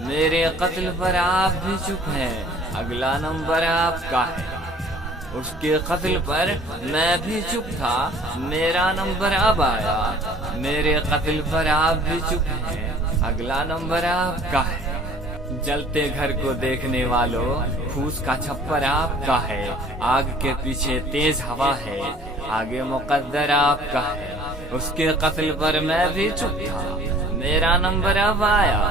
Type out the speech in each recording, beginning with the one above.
میرے قتل پر آپ بھی چپ ہیں، اگلا نمبر آپ کا ہے۔ اس کے قتل پر میں بھی چپ تھا، میرا نمبر اب آیا۔ میرے قتل پر آپ بھی چپ ہیں، اگلا نمبر آپ کا ہے۔ جلتے گھر کو دیکھنے والوں، پھوس کا چھپر آپ کا ہے۔ آگ کے پیچھے تیز ہوا ہے، آگے مقدر آپ کا ہے۔ اس کے قتل پر میں بھی چپ تھا، میرا نمبر اب آیا۔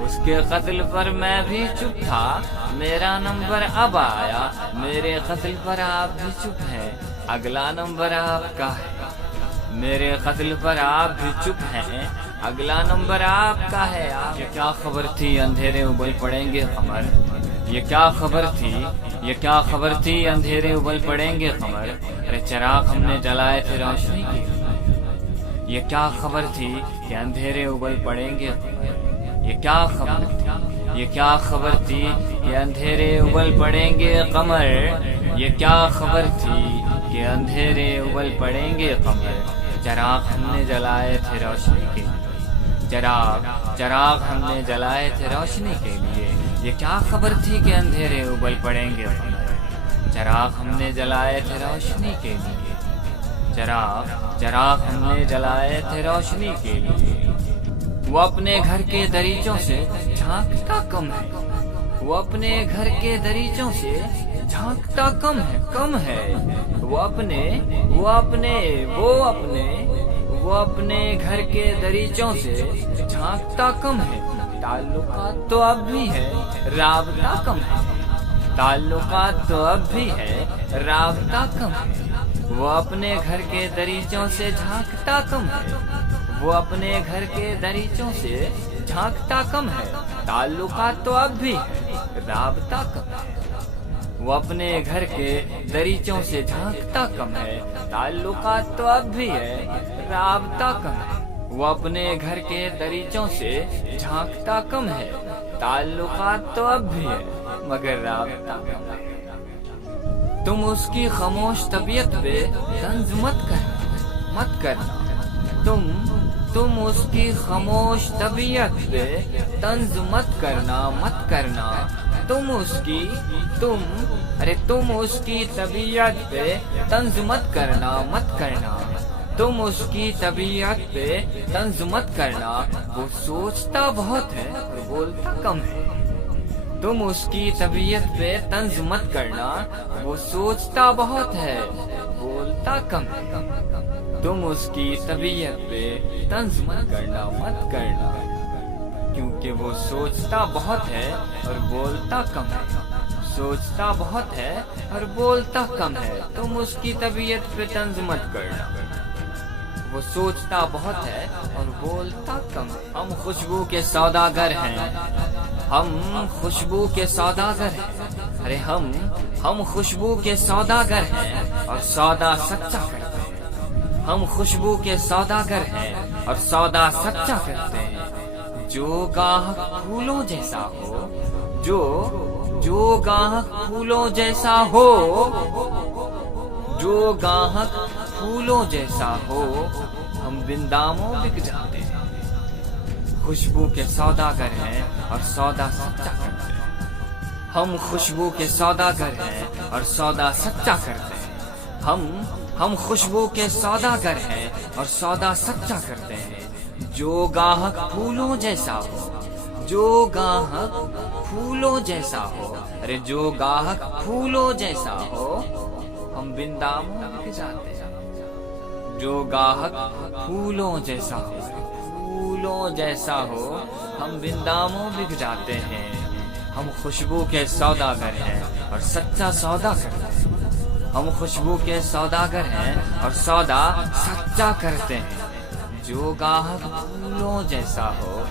اس کے قتل پر میں بھی چپ تھا، میرا نمبر اب آیا۔ میرے قتل پر آپ بھی چپ ہیں، اگلا نمبر آپ کا ہے۔ میرے قتل پر آپ بھی چپ ہیں، اگلا نمبر آپ کا ہے۔ یہ کیا خبر تھی اندھیرے ابل پڑیں گے قمر، یہ کیا خبر تھی، یہ کیا خبر تھی اندھیرے ابل پڑیں گے قمر، ارے چراغ ہم نے جلائے تھے روشنی کی۔ یہ کیا خبر تھی کہ اندھیرے ابل پڑیں گے قمر، یہ کیا خبر تھی، یہ کیا خبر تھی کہ اندھیرے ابل پڑیں گے قمر، یہ کیا خبر تھی کہ اندھیرے ابل پڑیں گے قمر، چراغ ہم نے جلائے تھے روشنی کے لیے، چراغ ہم نے جلائے تھے روشنی کے لیے۔ یہ کیا خبر تھی کہ اندھیرے ابل پڑیں گے قمر، چراغ ہم نے جلائے تھے روشنی کے لیے، چراغ ہم نے جلائے تھے روشنی کے لیے۔ وہ اپنے گھر کے دریچوں سے جھانکتا کم ہے، وہ اپنے گھر کے دریچوں سے جھانکتا کم ہے۔ وہ اپنے گھر کے دریچوں سے جھانکتا کم ہے۔ تعلقات تو اب بھی ہے، رابطہ کم ہے، تعلقات تو اب بھی ہے، رابطہ کم ہے۔ وہ اپنے گھر کے دریچوں سے جھانکتا کم ہے، وہ اپنے گھر کے دریچوں سے جھانکتا کم ہے۔ تعلقات تو اب بھی ہے، رابطہ کم ہے۔ وہ اپنے گھر کے دریچوں سے جھانکتا کم ہے، تعلقات تو اب بھی ہے، رابطہ کم ہے۔ وہ اپنے گھر کے دریچوں سے جھانکتا کم ہے، تعلقات تو اب بھی ہے، مگر رابطہ کم ہے۔ تم اس کی خاموش طبیعت پہ طنز مت کرنا، تم اس کی خاموش طبیعت پہ طنز مت کرنا، تم اس کی طبیعت پہ طنز مت کرنا، تم اس کی طبیعت پہ طنز مت کرنا۔ وہ سوچتا بہت ہے اور بولتا کم ہے، تم اس کی طبیعت پہ طنز مت کرنا، وہ سوچتا بہت ہے بولتا کم ہے۔ تم اس کی طبیعت پہ طنز مت کرنا، کیونکہ وہ سوچتا بہت ہے اور بولتا کم ہے، سوچتا بہت ہے اور بولتا کم ہے۔ تم اس کی طبیعت پہ طنز مت کرنا، وہ سوچتا بہت ہے اور بولتا کم ہے۔ ہم خوشبو کے سوداگر ہیں، ہم خوشبو کے سوداگر ہیں، ارے ہم خوشبو کے سوداگر ہیں اور سودا سچا کرتے ہیں۔ ہم خوشبو کے سوداگر ہیں اور سودا سچا کرتے ہیں۔ جو گاہک پھولوں جیسا ہو، جو گاہک پھولوں جیسا ہو، جو گاہک پھولوں جیسا ہو، ہم بن داموں بک جاتے ہیں۔ خوشبو کے سوداگر ہیں اور سودا سچا کرتے ہیں۔ ہم خوشبو کے سوداگر ہیں اور سودا سچا کرتے ہیں۔ ہم خوشبو کے سوداگر ہیں اور سودا سچا کرتے ہیں۔ جو گاہک پھولوں جیسا ہو، جو گاہک پھولوں جیسا ہو، ارے جو گاہک پھولوں جیسا ہو، ہم بن داموں بک جاتے ہیں۔ جو گاہک پھولوں جیسا ہو، پھولوں جیسا ہو، ہم بن داموں بک جاتے ہیں۔ ہم خوشبو کے سوداگر ہیں اور سچا سودا کرتے ہیں۔ ہم خوشبو کے سوداگر ہیں اور سودا سچا کرتے ہیں۔ جو گاہک پھولوں جیسا ہو،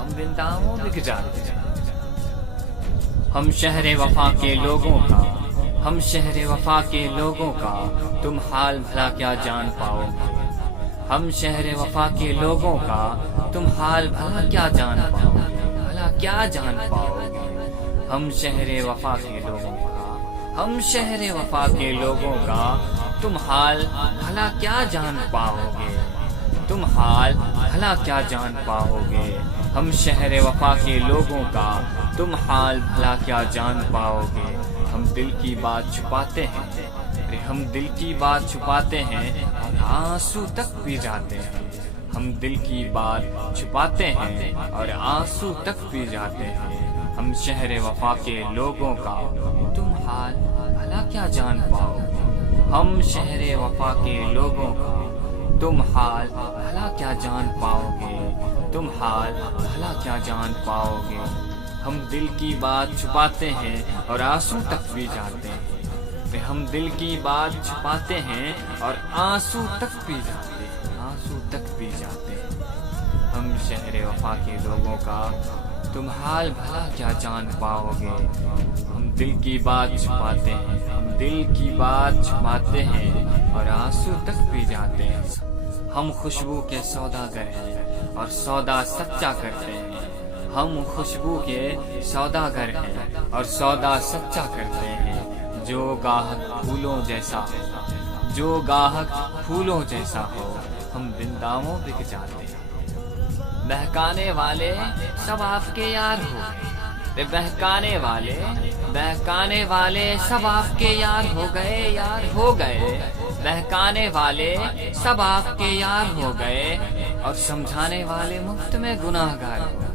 ہم بن داموں بک جاتے ہیں۔ ہم شہر وفا کے لوگوں کا، ہم شہر وفا کے لوگوں کا تم حال بھلا کیا جان پاؤ گے۔ ہم شہر وفا کے لوگوں کا تم حال بھلا کیا جان پاؤ گے، بھلا کیا جان پاؤ گے۔ ہم شہر وفا کے لوگوں کا، ہم شہر وفا کے لوگوں کا تم حال بھلا کیا جان پاؤ گے۔ تم حال بھلا کیا جان پاؤ گے؟ ہم شہر وفا کے لوگوں کا تم حال بھلا کیا جان پاؤ گے؟ ہم دل کی بات چھپاتے ہیں، ہم دل کی بات چھپاتے ہیں اور آنسو تک پی جاتے ہیں۔ ہم دل کی بات چھپاتے ہیں اور آنسو تک پی جاتے ہیں۔ ہم شہر وفا کے لوگوں کا تم حال بھلا کیا جان پاؤ گے؟ ہم شہر وفا کے لوگوں کا تم حال بھلا کیا جان پاؤ گے؟ تم حال بھلا کیا جان پاؤ گے؟ ہم دل کی بات چھپاتے ہیں اور آنسو تک پی جاتے ہیں۔ ہم دل کی بات چھپاتے ہیں اور آنسو تک پی جاتے ہیں، آنسو تک پی جاتے ہیں۔ ہم شہر وفا کے لوگوں کا تم حال بھلا کیا جان پاؤ گے؟ ہم دل کی بات چھپاتے ہیں، ہم دل کی بات چھپاتے ہیں اور آنسو تک پی جاتے ہیں۔ ہم خوشبو کے سوداگر ہیں اور سودا سچا کرتے ہیں۔ ہم خوشبو کے سوداگر ہیں اور سودا سچا کرتے ہیں۔ جو گاہک پھولوں جیسا ہو، جو گاہک پھولوں جیسا ہو، ہم بن داموں بک جاتے ہیں۔ بہکانے والے سب آپ کے یار ہو گئے، بہکانے والے سب آپ کے یار ہو گئے، یار ہو گئے۔ بہکانے والے سب آپ کے یار ہو گئے اور سمجھانے والے مفت میں گناہ گار ہو گئے۔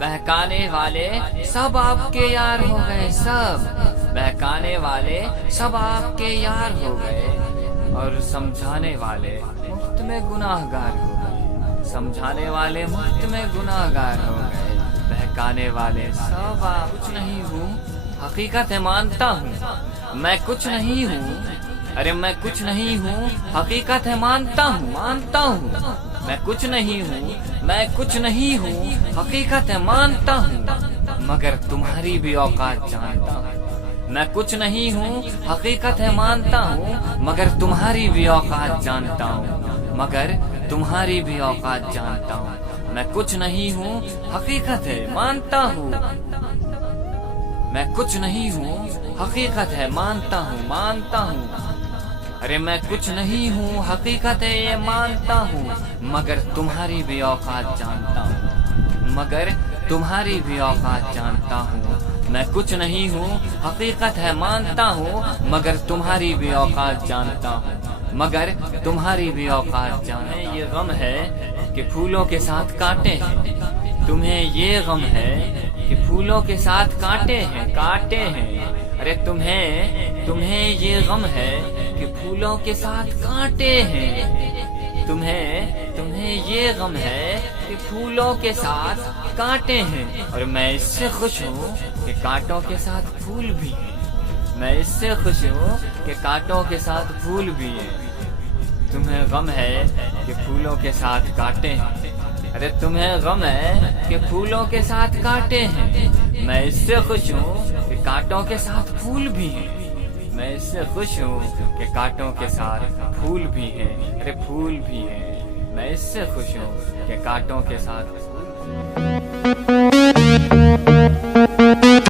بہکانے والے سب آپ کے یار ہو گئے، سب بہکانے والے سب آپ کے یار ہو گئے اور سمجھانے والے مفت میں گناہ گار ہو گئے، سمجھانے والے مفت میں گناہ گار ہو گئے۔ بہکانے والے سب آپ کچھ نہیں ہوں، حقیقت ہے مانتا ہوں، میں کچھ نہیں ہوں، ارے میں کچھ نہیں ہوں، حقیقت ہے مانتا ہوں، مانتا ہوں، میں کچھ نہیں ہوں، میں کچھ نہیں ہوں، حقیقت ہے مانتا ہوں، مگر تمہاری بھی اوقات جانتا ہوں۔ میں کچھ نہیں ہوں، حقیقت ہے مانتا ہوں، مگر تمہاری بھی اوقات جانتا ہوں، مگر تمہاری بھی اوقات جانتا ہوں۔ میں کچھ نہیں ہوں، حقیقت ہے مانتا ہوں، میں کچھ نہیں ہوں، حقیقت ہے مانتا ہوں، مانتا ہوں، ارے میں کچھ نہیں ہوں، حقیقت ہے یہ مانتا ہوں، مگر تمہاری بھی اوقات جانتا ہوں، مگر تمہاری بھی اوقات جانتا ہوں۔ میں کچھ نہیں ہوں، حقیقت ہے مانتا ہوں، مگر تمہاری بھی اوقات جانتا ہوں، مگر تمہاری بھی اوقات جانتا ہوں۔ یہ غم ہے کہ پھولوں کے ساتھ کانٹے ہیں، تمہیں یہ غم ہے کہ پھولوں کے ساتھ کانٹے ہیں، کانٹے ہیں، ارے تمہیں یہ غم ہے کہ پھولوں کے ساتھ کانٹے ہیں، تمہیں یہ غم ہے کہ پھولوں کے ساتھ کانٹے ہیں، اور میں اس سے خوش ہوں کہ کانٹوں کے ساتھ پھول بھی ہیں، میں اس سے خوش ہوں کہ کانٹوں کے ساتھ پھول بھی ہیں۔ تمہیں غم ہے کہ پھولوں کے ساتھ کانٹے ہیں، ارے تمہیں غم ہے کہ پھولوں کے ساتھ کانٹے ہیں، میں اس سے خوش ہوں کہ کانٹوں کے ساتھ پھول بھی ہیں، میں اس سے خوش ہوں کہ کانٹوں کے ساتھ پھول بھی ہیں، ارے پھول بھی ہیں، میں اس سے خوش ہوں کہ کانٹوں کے ساتھ پھول بھی ہیں۔